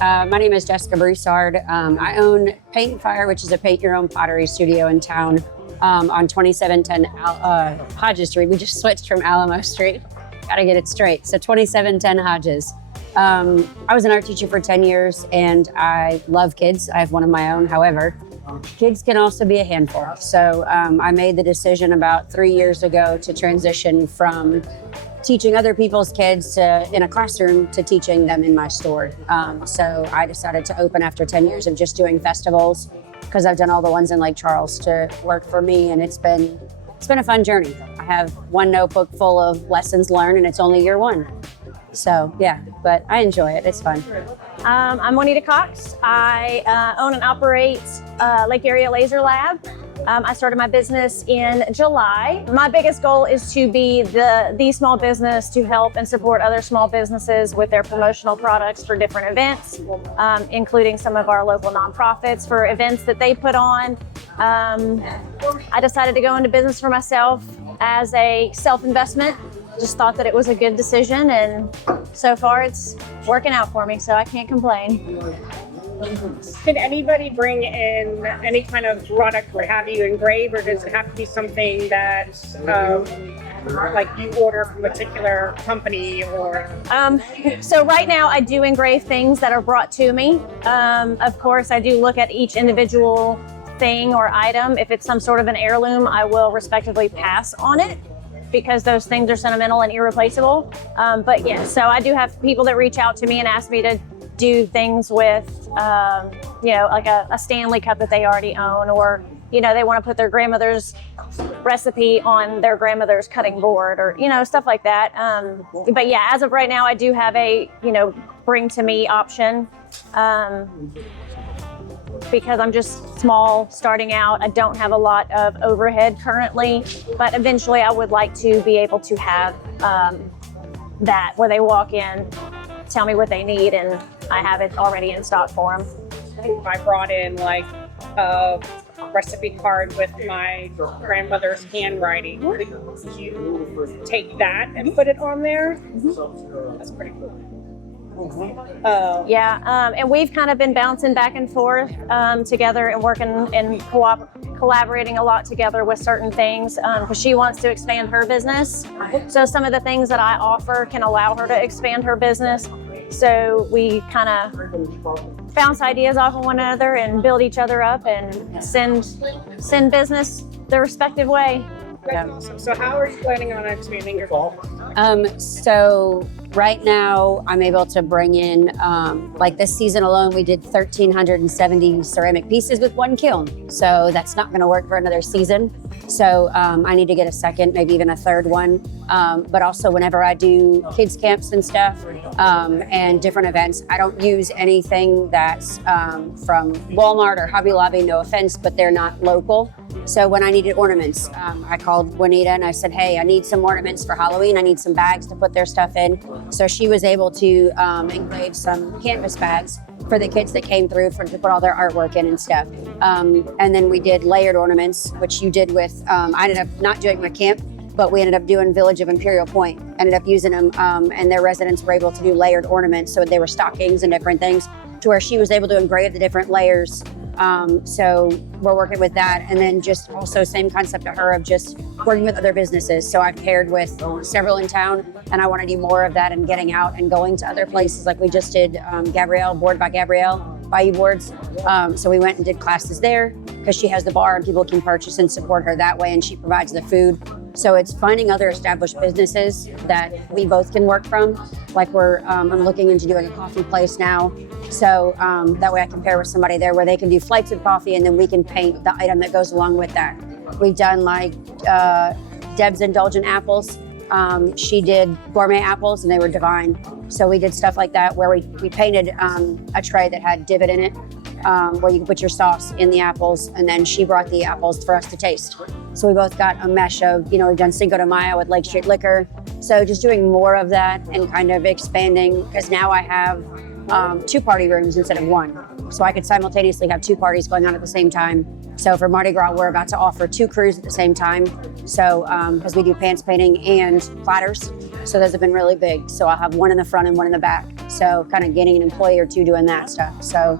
My name is Jessica Broussard. I own Paint and Fire, which is a paint your own pottery studio in town on 2710 Hodges Street. We just switched from Alamo Street. Got to get it straight. So 2710 Hodges. I was an art teacher for 10 years and I love kids. I have one of my own. However, kids can also be a handful. So I made the decision about 3 years ago to transition from teaching other people's kids in a classroom to teaching them in my store. So I decided to open after 10 years of just doing festivals because I've done all the ones in Lake Charles to work for me, and it's been a fun journey. I have one notebook full of lessons learned and it's only year one. So yeah, but I enjoy it. It's fun. I'm Juanita Cox. I own and operate Lake Area Laser Lab. I started my business in July. My biggest goal is to be the small business to help and support other small businesses with their promotional products for different events, including some of our local nonprofits for events that they put on. I decided to go into business for myself as a self-investment. Just thought that it was a good decision, and so far it's working out for me, so I can't complain. Did anybody bring in any kind of product or have you engrave, or does it have to be something that like you order from a particular company or? So right now I do engrave things that are brought to me. Of course, I do look at each individual thing or item. If it's some sort of an heirloom, I will respectively pass on it, because those things are sentimental and irreplaceable. But yeah, so I do have people that reach out to me and ask me to do things with, like a Stanley cup that they already own, or, they want to put their grandmother's recipe on their grandmother's cutting board, or, stuff like that. But yeah, as of right now, I do have a, bring to me option. Because I'm just small starting out. I don't have a lot of overhead currently, but eventually I would like to be able to have that where they walk in, tell me what they need, and I have it already in stock for them. I brought in like a recipe card with my grandmother's handwriting. Could you take that and put it on there? Mm-hmm. That's pretty cool. And we've kind of been bouncing back and forth together and working and collaborating a lot together with certain things because she wants to expand her business. So some of the things that I offer can allow her to expand her business. So we kind of bounce ideas off of one another and build each other up and send business the respective way. Yeah. So how are you planning on expanding your business? So right now I'm able to bring in, like this season alone, we did 1,370 ceramic pieces with one kiln. So that's not gonna work for another season. So I need to get a second, maybe even a third one. But also whenever I do kids camps and stuff and different events, I don't use anything that's from Walmart or Hobby Lobby, no offense, but they're not local. So when I needed ornaments, I called Juanita and I said, hey, I need some ornaments for Halloween. I need some bags to put their stuff in. So she was able to engrave some canvas bags for the kids that came through to put all their artwork in and stuff. And then we did layered ornaments, which you did with, I ended up not doing my camp, but we ended up doing Village of Imperial Point, ended up using them, and their residents were able to do layered ornaments. So they were stockings and different things to where she was able to engrave the different layers. So we're working with that. And then just also same concept to her of just working with other businesses. So I've paired with several in town and I want to do more of that and getting out and going to other places. Like we just did Gabrielle, Board by Gabrielle, Bayou Boards. So we went and did classes there because she has the bar and people can purchase and support her that way, and she provides the food. So it's finding other established businesses that we both can work from. Like I'm looking into doing a coffee place now. So that way I can pair with somebody there where they can do flights of coffee and then we can paint the item that goes along with that. We've done like Deb's Indulgent Apples. She did gourmet apples and they were divine. So we did stuff like that where we painted a tray that had divot in it where you can put your sauce in the apples, and then she brought the apples for us to taste. So we both got a mesh of, we've done Cinco de Mayo with Lake Street Liquor. So just doing more of that and kind of expanding, because now I have 2 party rooms instead of 1. So I could simultaneously have 2 parties going on at the same time. So for Mardi Gras, we're about to offer 2 crews at the same time. So, because we do pants painting and platters. So those have been really big. So I'll have one in the front and one in the back. So kind of getting an employee or 2 doing that stuff. So.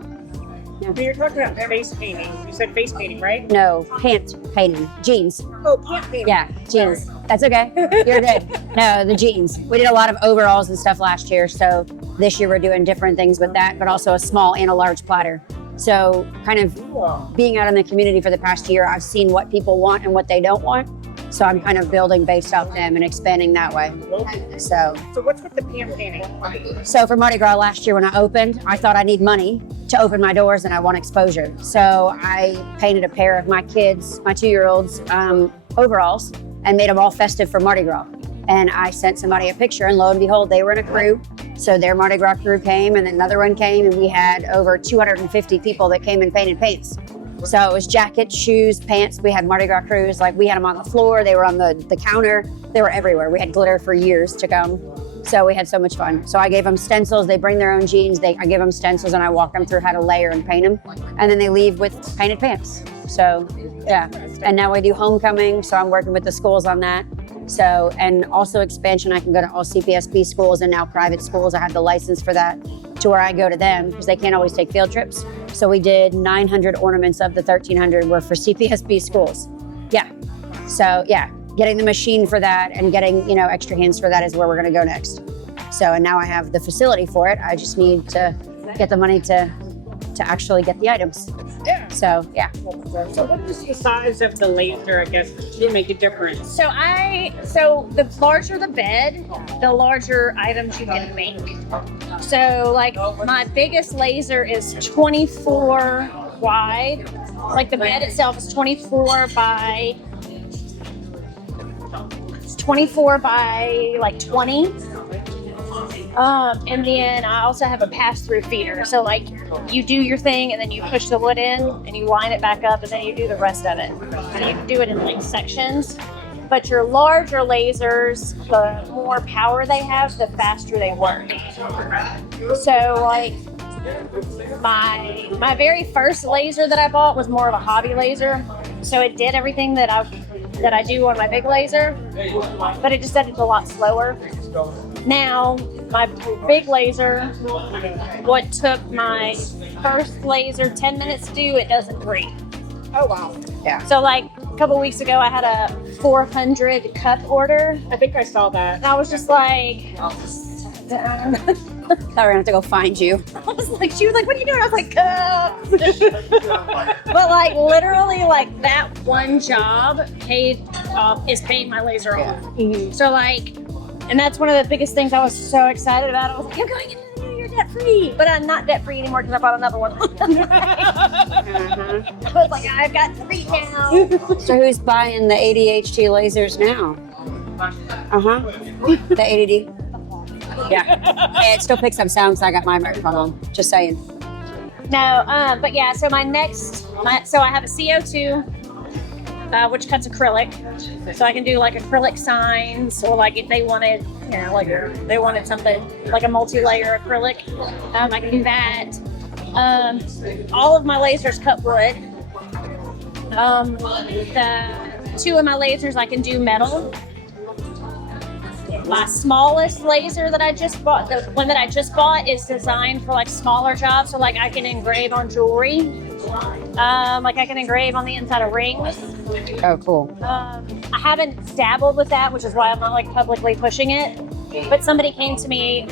When you're talking about face painting, you said face painting, right? No, pant painting, jeans. Oh, pant painting. Yeah, jeans. That's okay. You're good. No, the jeans. We did a lot of overalls and stuff last year. So this year we're doing different things with that, but also a small and a large platter. So kind of being out in the community for the past year, I've seen what people want and what they don't want. So I'm kind of building based off them and expanding that way. So what's with the pant painting? So for Mardi Gras last year when I opened, I thought I need money to open my doors and I want exposure. So I painted a pair of my kids, my 2-year-olds, overalls and made them all festive for Mardi Gras. And I sent somebody a picture and lo and behold, they were in a crew. So their Mardi Gras crew came and then another one came and we had over 250 people that came and painted paints. So it was jackets, shoes, pants. We had Mardi Gras crews, like we had them on the floor, they were on the counter, they were everywhere. We had glitter for years to come. So we had so much fun. So I gave them stencils, they bring their own jeans, I give them stencils and I walk them through how to layer and paint them. And then they leave with painted pants. So yeah, and now we do homecoming. So I'm working with the schools on that. So, and also expansion, I can go to all CPSB schools and now private schools. I have the license for that to where I go to them because they can't always take field trips. So we did 900 ornaments of the 1,300 were for CPSB schools. Yeah. So yeah, getting the machine for that and getting, extra hands for that is where we're going to go next. So, and now I have the facility for it. I just need to get the money to actually get the items. Yeah. So, yeah. So what is the size of the laser, I guess, to make a difference? So the larger the bed, the larger items you can make. So like my biggest laser is 24 wide. Like the bed itself is 24 by like 20. And then I also have a pass-through feeder. So like you do your thing and then you push the wood in and you line it back up and then you do the rest of it. So you do it in like sections. But your larger lasers, the more power they have, the faster they work. So like my very first laser that I bought was more of a hobby laser. So it did everything that I do on my big laser, but it just did it a lot slower. Now, my big laser, what took my first laser 10 minutes to do, it does in 3. Oh, wow. Yeah. So like a couple weeks ago, I had a 400 cup order. I think I saw that. And I was just like, Thought we were gonna have to go find you. I was like, she was like, what are you doing? I was like, But like literally like that one job is paying my laser off. Mm-hmm. So like, and that's one of the biggest things I was so excited about. I was like, I'm going into the new year debt free, but I'm not debt free anymore because I bought another one. I was like, I've got 3 now. So who's buying the ADHD lasers now? The ADD. Yeah. It still picks up sound, so I got my microphone on. Just saying. No, but yeah. So so I have a CO2. Which cuts acrylic, so I can do like acrylic signs, or like if they wanted, like they wanted something like a multi-layer acrylic, I can do that. All of my lasers cut wood. The 2 of my lasers I can do metal. My smallest laser that I just bought, the one that I just bought, is designed for like smaller jobs, so like I can engrave on jewelry. Like I can engrave on the inside of rings. Oh, cool. I haven't dabbled with that, which is why I'm not like publicly pushing it. But somebody came to me,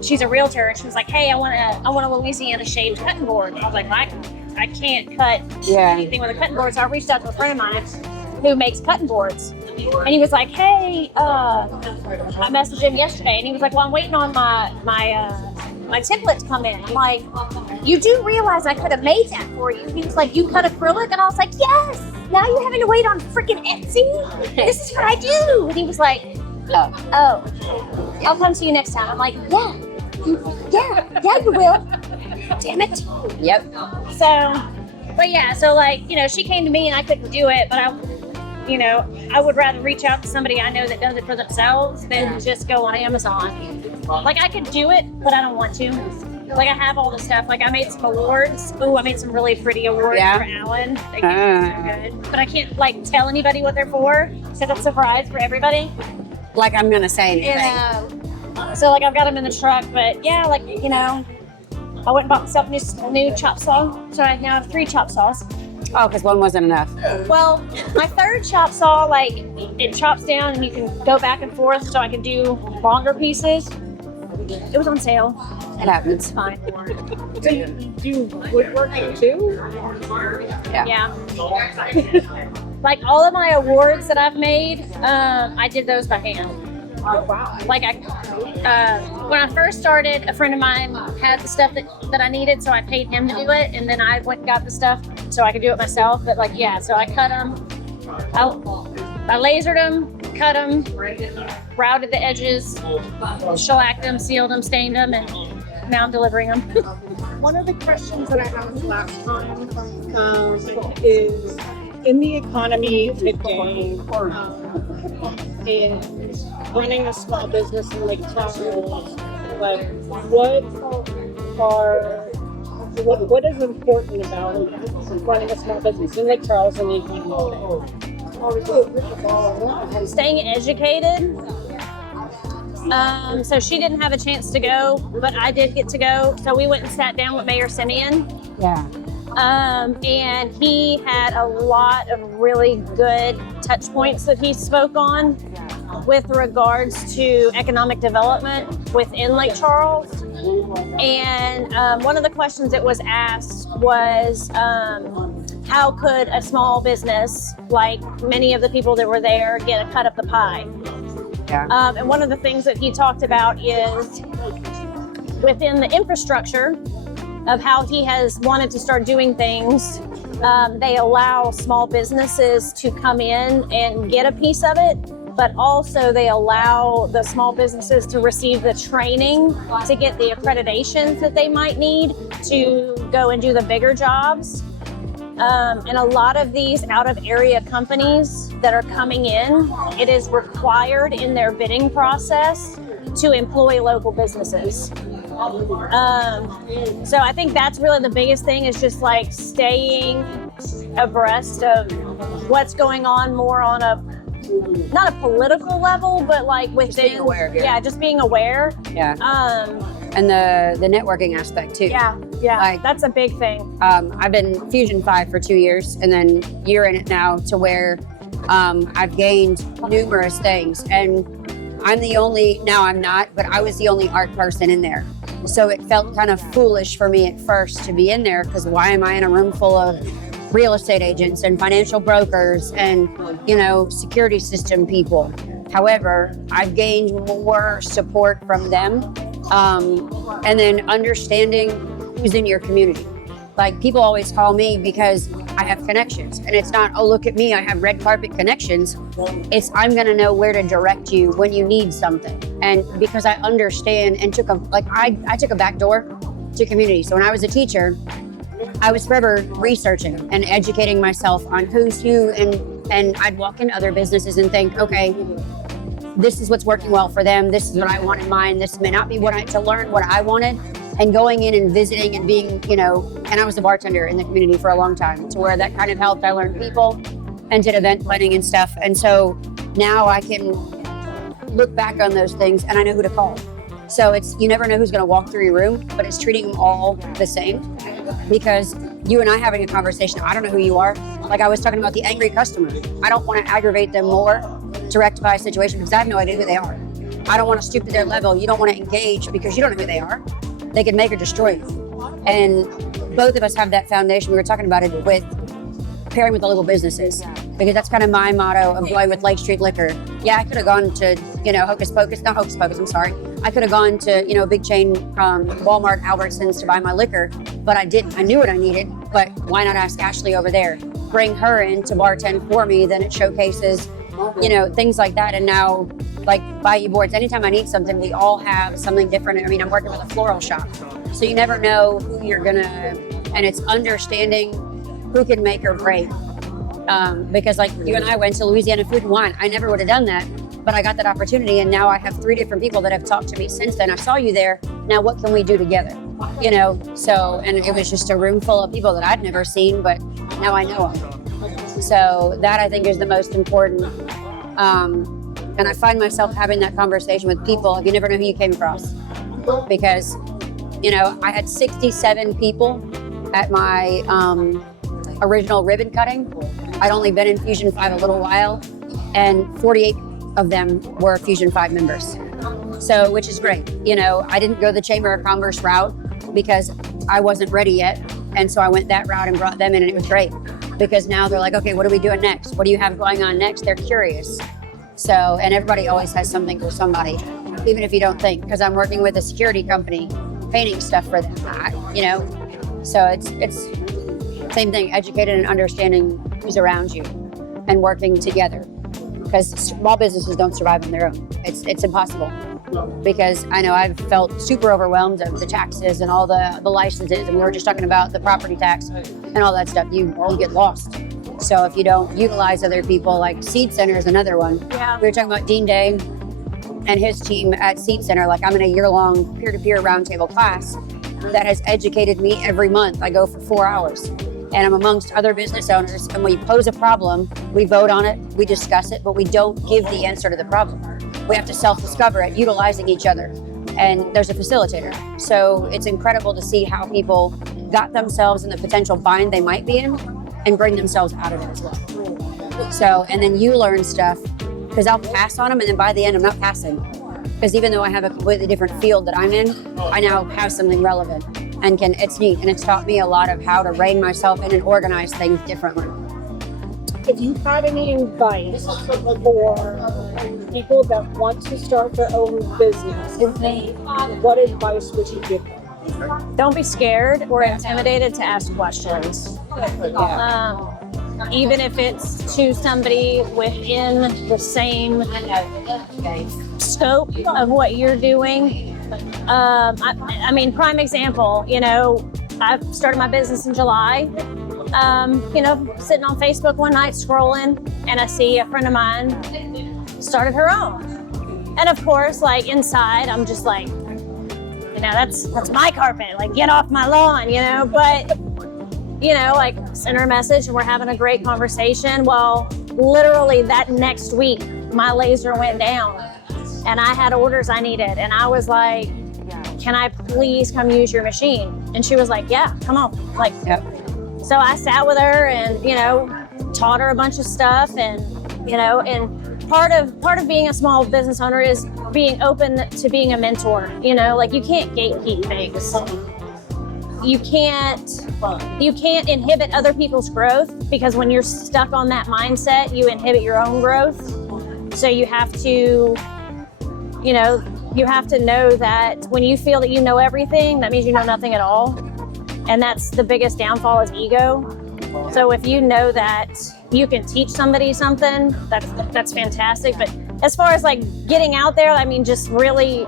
she's a realtor, and she was like, "Hey, I want a Louisiana shaped cutting board." I was like, I can't cut anything with a cutting board, so I reached out to a friend of mine who makes cutting boards. And he was like, "Hey," I messaged him yesterday, and he was like, "Well, I'm waiting on my template to come in." I'm like, "You do realize I could have made that for you?" He was like, "You cut acrylic?" And I was like, "Yes! Now you're having to wait on freaking Etsy? This is what I do." And he was like, oh, I'll come to you next time. I'm like, yeah, you will. Damn it. Yep. So, but yeah, so like, she came to me and I couldn't do it, but I would rather reach out to somebody I know that does it for themselves than just go on Amazon. Like I could do it, but I don't want to. Like I have all the stuff. Like I made some awards. Ooh, I made some really pretty awards Yeah? for Alan. They came out so good. But I can't like tell anybody what they're for. So that's a surprise for everybody. Like I'm gonna say anything. And so like I've got them in the truck. But yeah, like you know, I went and bought myself a new chop saw. So I now have 3 chop saws. Oh, because one wasn't enough. Well, my 3rd chop saw, like it chops down and you can go back and forth, so I can do longer pieces. It was on sale. It happens. It's fine. So you do woodworking too? Yeah. Like all of my awards that I've made, I did those by hand. Oh, wow. Like when I first started, a friend of mine had the stuff that I needed, so I paid him to do it, and then I went and got the stuff so I could do it myself. But like, yeah, so I cut them, I lasered them, cut them, routed the edges, shellacked them, sealed them, stained them, and now I'm delivering them. One of the questions that I asked last time is, in the economy today, and running a small business in Lake Charles, like what is important about running a small business in Lake Charles and the economy? Staying educated. So she didn't have a chance to go, but I did get to go. So we went and sat down with Mayor Simeon. Yeah. And he had a lot of really good touch points that he spoke on with regards to economic development within Lake Charles. And one of the questions that was asked was, how could a small business, like many of the people that were there, get a cut of the pie? Yeah. And one of the things that he talked about is within the infrastructure of how he has wanted to start doing things, they allow small businesses to come in and get a piece of it, but also they allow the small businesses to receive the training to get the accreditations that they might need to go and do the bigger jobs. And a lot of these out-of-area companies that are coming in, it is required in their bidding process to employ local businesses. So I think that's really the biggest thing, is just like staying abreast of what's going on more on a, not a political level, but like within, being aware, yeah, just being aware. Yeah. And the networking aspect too. Yeah, Like, that's a big thing. I've been Fusion 5 for 2 years, and then you're in it now, to where I've gained numerous things. And I'm the only, now I'm not, but I was the only art person in there. So it felt kind of foolish for me at first to be in there, because why am I in a room full of real estate agents and financial brokers and, you know, security system people? However, I've gained more support from them. And then understanding who's in your community. Like, people always call me because I have connections, and it's not, oh, look at me, I have red carpet connections. It's, I'm gonna know where to direct you when you need something. And because I understand and I took a back door to community. So when I was a teacher, I was forever researching and educating myself on who's who, and I'd walk in other businesses and think, okay, this is what's working well for them. This is what I want in mine. This may not be to learn what I wanted. And going in and visiting and being, you know, and I was a bartender in the community for a long time, to where that kind of helped. I learned people and did event planning and stuff. And so now I can look back on those things and I know who to call. So it's, you never know who's going to walk through your room, but it's treating them all the same. Because you and I having a conversation, I don't know who you are. Like I was talking about the angry customer. I don't want to aggravate them more to rectify a situation, because I have no idea who they are. I don't want to stoop to their level. You don't want to engage because you don't know who they are. They can make or destroy you. And both of us have that foundation. We were talking about it with pairing with the local businesses, because that's kind of my motto of going with Lake Street Liquor. Yeah, I could have gone to, you know, Hocus Pocus, not Hocus Pocus, I'm sorry. I could have gone to, you know, big chain Walmart, Albertsons to buy my liquor, but I didn't. I knew what I needed, but why not ask Ashley over there? Bring her in to bartend for me, then it showcases, you know, things like that. And now, like Bayou Boards, anytime I need something, we all have something different. I mean, I'm working with a floral shop, so you never know who you're gonna, and it's understanding who can make or break. Because like you and I went to Louisiana Food and Wine. I never would have done that, but I got that opportunity, and now I have 3 different people that have talked to me since then. I saw you there, Now what can we do together? You know, so, and it was just a room full of people that I'd never seen, but now I know them. So that I think is the most important. And I find myself having that conversation with people. You never know who you came across, because, you know, I had 67 people at my original ribbon cutting. I'd only been in Fusion 5 a little while, and 48 of them were Fusion 5 members. So, which is great. You know, I didn't go the Chamber of Commerce route because I wasn't ready yet. And so I went that route and brought them in, and it was great, because now they're like, okay, what are we doing next? What do you have going on next? They're curious. So, and everybody always has something for somebody, even if you don't think, because I'm working with a security company, painting stuff for them, you know? So it's same thing, educating and understanding who's around you and working together, because small businesses don't survive on their own. It's impossible, because I know I've felt super overwhelmed of the taxes and all the licenses, and we were just talking about the property tax and all that stuff. You get lost. So if you don't utilize other people, like Seed Center is another one. Yeah. We were talking about Dean Day and his team at Seed Center. Like, I'm in a year-long peer-to-peer roundtable class that has educated me every month. I go for 4 hours, and I'm amongst other business owners, and we pose a problem, we vote on it, we discuss it, but we don't give the answer to the problem. We have to self-discover it, utilizing each other. And there's a facilitator. So it's incredible to see how people got themselves in the potential bind they might be in and bring themselves out of it as well. So, and then you learn stuff, because I'll pass on them, and then by the end, I'm not passing. Because even though I have a completely different field that I'm in, I now have something relevant, and it's neat. And it's taught me a lot of how to rein myself in and organize things differently. If you had any advice for people that want to start their own business, what advice would you give them? Don't be scared or intimidated to ask questions. Even if it's to somebody within the same scope of what you're doing. I mean, prime example, you know, I started my business in July. You know, sitting on Facebook one night scrolling, and I see a friend of mine started her own. And of course, like, inside, I'm just like, you know, that's my carpet, like, get off my lawn, you know. But, you know, like, send her a message and we're having a great conversation. Well, literally that next week, my laser went down and I had orders I needed. And I was like, can I please come use your machine? And she was like, yeah, come on. Like, Yep. So I sat with her and, you know, taught her a bunch of stuff. And, you know, and part of being a small business owner is being open to being a mentor. You know, like, you can't gatekeep things. You can't inhibit other people's growth, because when you're stuck on that mindset, you inhibit your own growth. So you have to, you know that when you feel that you know everything, that means you know nothing at all. And that's the biggest downfall, is ego. So if you know that you can teach somebody something, that's fantastic. But as far as like getting out there, I mean, just really,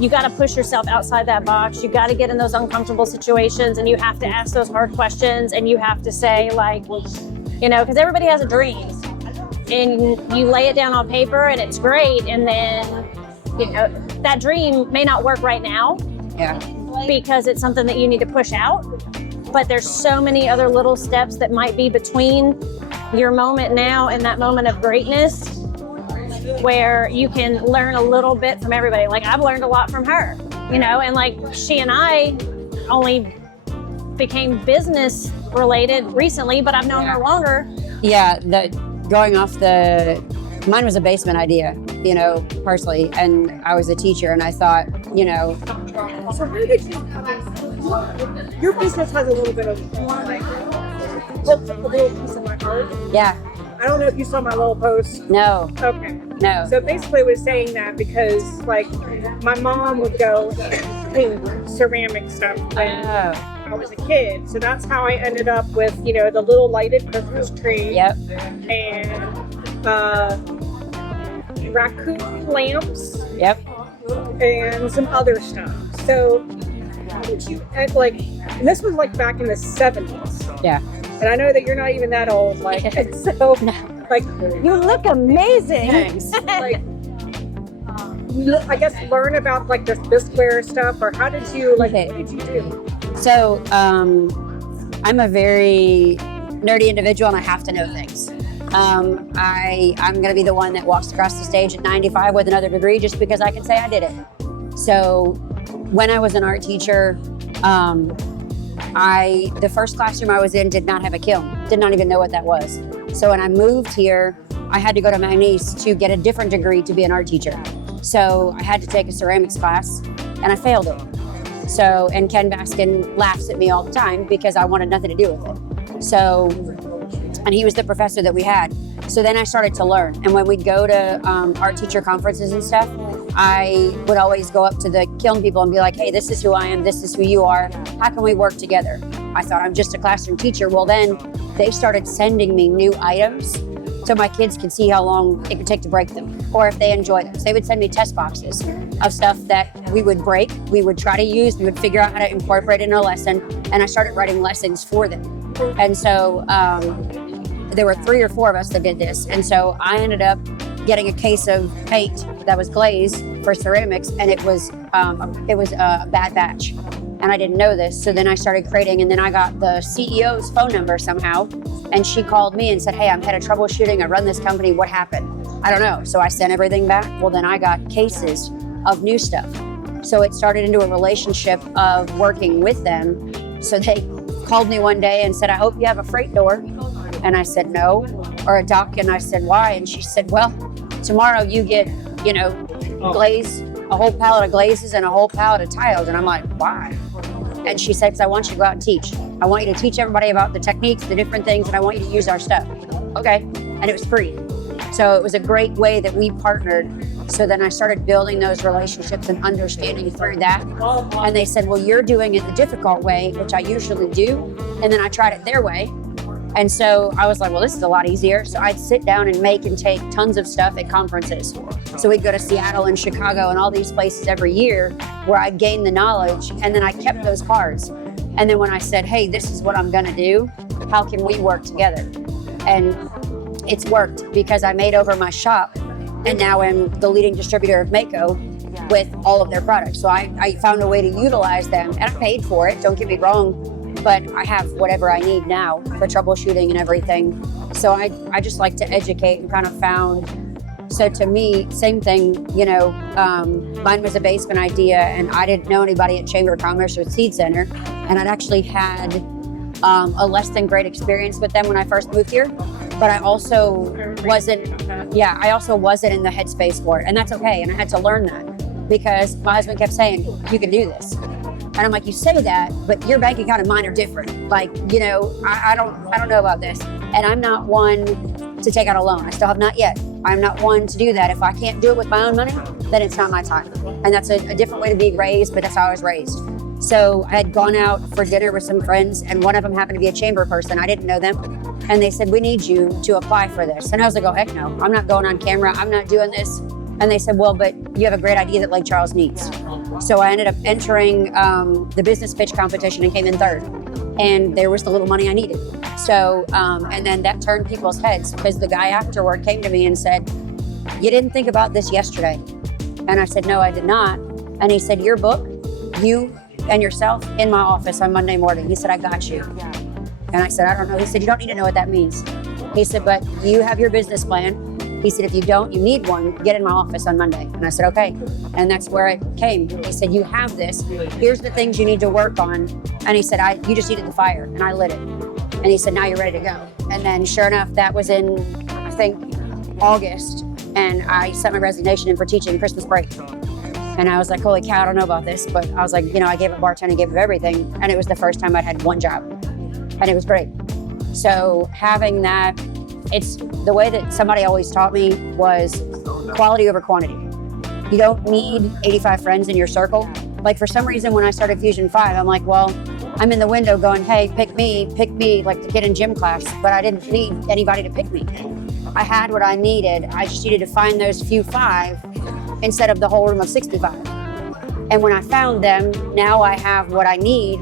you got to push yourself outside that box. You got to get in those uncomfortable situations, and you have to ask those hard questions, and you have to say, like, you know, because everybody has a dream, and you lay it down on paper and it's great. And then, you know, that dream may not work right now. Yeah. Because it's something that you need to push out. But there's so many other little steps that might be between your moment now and that moment of greatness, where you can learn a little bit from everybody. Like, I've learned a lot from her, you know, and like, she and I only became business related recently, but I've known her longer. Yeah, mine was a basement idea, you know, personally, and I was a teacher, and I thought, you know. So where did your business has a little bit of, like, a little piece of my heart. Yeah. I don't know if you saw my little post. No. Okay. No. So basically it was saying that because, like, my mom would go paint ceramic stuff when I was a kid. So that's how I ended up with, you know, the little lighted Christmas tree. Yep. And raccoon lamps. Yep. And some other stuff. So how did you, like, and this was like back in the 70s. Yeah. And I know that you're not even that old, like, so, like, You look amazing. Thanks. like, I guess, learn about like this bisqueware stuff, or how did you like? Okay. What did you do? So I'm a very nerdy individual, and I have to know things. I'm going to be the one that walks across the stage at 95 with another degree just because I can say I did it. So when I was an art teacher, the first classroom I was in did not have a kiln, did not even know what that was. So when I moved here, I had to go to Magnice to get a different degree to be an art teacher. So I had to take a ceramics class, and I failed it. So, and Ken Baskin laughs at me all the time because I wanted nothing to do with it. So, and he was the professor that we had. So then I started to learn. And when we'd go to art teacher conferences and stuff, I would always go up to the kiln people and be like, hey, this is who I am, this is who you are. How can we work together? I thought I'm just a classroom teacher. Well, then they started sending me new items so my kids could see how long it could take to break them, or if they enjoy them. So they would send me test boxes of stuff that we would break, we would try to use, we would figure out how to incorporate it in a lesson, and I started writing lessons for them. And so there were 3 or 4 of us that did this. And so I ended up getting a case of paint that was glazed for ceramics, and it was a bad batch. And I didn't know this. So then I started creating, and then I got the CEO's phone number somehow. And she called me and said, hey, I'm head of troubleshooting. I run this company. What happened? I don't know. So I sent everything back. Well, then I got cases of new stuff. So it started into a relationship of working with them. So they called me one day and said, I hope you have a freight door. And I said, no. Or a dock. And I said, why? And she said, well, tomorrow you get, glaze, a whole pallet of glazes and a whole pallet of tiles. And I'm like, why? And she said, because I want you to go out and teach. I want you to teach everybody about the techniques, the different things, and I want you to use our stuff. Okay. And it was free. So it was a great way that we partnered. So then I started building those relationships and understanding through that. And they said, well, you're doing it the difficult way, which I usually do. And then I tried it their way. And so I was like, well, this is a lot easier. So I'd sit down and make and take tons of stuff at conferences. So we'd go to Seattle and Chicago and all these places every year where I'd gain the knowledge. And then I kept those cards. And then when I said, hey, this is what I'm going to do, how can we work together? And it's worked because I made over my shop, and now I'm the leading distributor of Mako with all of their products. So I found a way to utilize them, and I paid for it, don't get me wrong, but I have whatever I need now for troubleshooting and everything. So I just like to educate and kind of found. So to me, same thing, mine was a basement idea, and I didn't know anybody at Chamber of Commerce or Seed Center. And I'd actually had a less than great experience with them when I first moved here. But I also wasn't in the headspace for it. And that's okay. And I had to learn that because my husband kept saying, you can do this. And I'm like, you say that, but your bank account and mine are different. Like, I don't know about this. And I'm not one to take out a loan. I still have not yet. I'm not one to do that. If I can't do it with my own money, then it's not my time. And that's a different way to be raised, but that's how I was raised. So I had gone out for dinner with some friends, and one of them happened to be a chamber person. I didn't know them. And they said, we need you to apply for this. And I was like, oh, heck no. I'm not going on camera. I'm not doing this. And they said, well, but you have a great idea that Lake Charles needs. So I ended up entering the business pitch competition and came in 3rd. And there was the little money I needed. So, and then that turned people's heads because the guy afterward came to me and said, you didn't think about this yesterday. And I said, no, I did not. And he said, your book, you and yourself in my office on Monday morning. He said, I got you. And I said, I don't know. He said, you don't need to know what that means. He said, but you have your business plan. He said, if you don't, you need one, get in my office on Monday. And I said, okay. And that's where it came. He said, you have this. Here's the things you need to work on. And he said, you just needed the fire. And I lit it. And he said, now you're ready to go. And then sure enough, that was in, I think, August. And I sent my resignation in for teaching Christmas break. And I was like, holy cow, I don't know about this. But I was like, I gave up bartending, gave up everything. And it was the first time I'd had one job. And it was great. So having that, it's the way that somebody always taught me was quality over quantity. You don't need 85 friends in your circle. Like for some reason, when I started Fusion 5, I'm like, well, I'm in the window going, hey, pick me, like the kid in gym class. But I didn't need anybody to pick me. I had what I needed. I just needed to find those few 5 instead of the whole room of 65. And when I found them, now I have what I need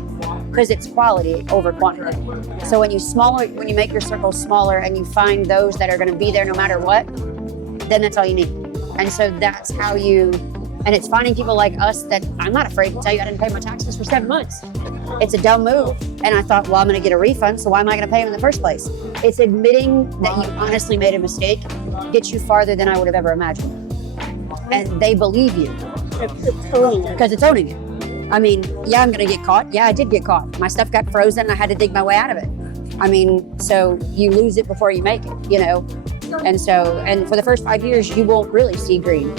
because it's quality over quantity. So when you make your circle smaller and you find those that are going to be there no matter what, then that's all you need. And so that's how you And it's finding people like us that I'm not afraid to tell you I didn't pay my taxes for 7 months. It's a dumb move. And I thought, well, I'm going to get a refund, so why am I going to pay them in the first place? It's admitting that you honestly made a mistake gets you farther than I would have ever imagined. And they believe you. It's owning it. Because it's owning it. I mean, yeah, I'm going to get caught. Yeah, I did get caught. My stuff got frozen and I had to dig my way out of it. I mean, so you lose it before you make it, you know? And so, and for the first 5 years, you won't really see green.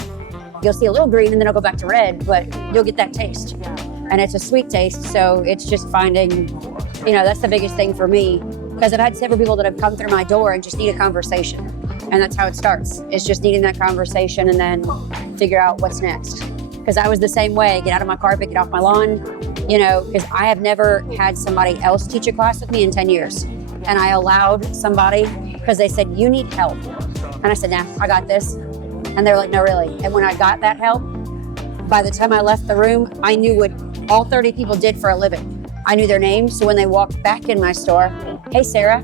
You'll see a little green and then it'll go back to red, but you'll get that taste. And it's a sweet taste. So it's just finding, you know, that's the biggest thing for me. Because I've had several people that have come through my door and just need a conversation. And that's how it starts. It's just needing that conversation and then figure out what's next. Because I was the same way. Get out of my carpet, get off my lawn, you know, because I have never had somebody else teach a class with me in 10 years. And I allowed somebody, because they said, you need help. And I said, nah, I got this. And they're like, no, really. And when I got that help, by the time I left the room, I knew what all 30 people did for a living. I knew their names. So when they walked back in my store, hey, Sarah,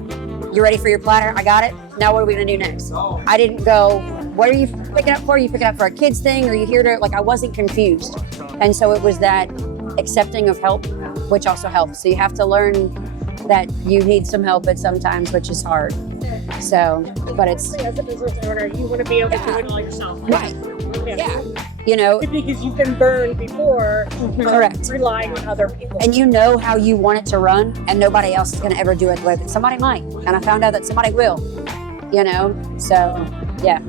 you ready for your platter? I got it. Now what are we going to do next? I didn't go, what are you picking up for? Are you picking up for a kid's thing? Or are you here to, like, I wasn't confused. And so it was that accepting of help, which also helps. So you have to learn that you need some help at sometimes, which is hard. So, but it's... As a business owner, you want to be able to do it all yourself. Right. Yeah. You know, Because you've been burned before. Correct. Relying on other people. and you know how you want it to run, and nobody else is going to ever do it with it. Somebody might, and I found out that somebody will, you know? So, yeah.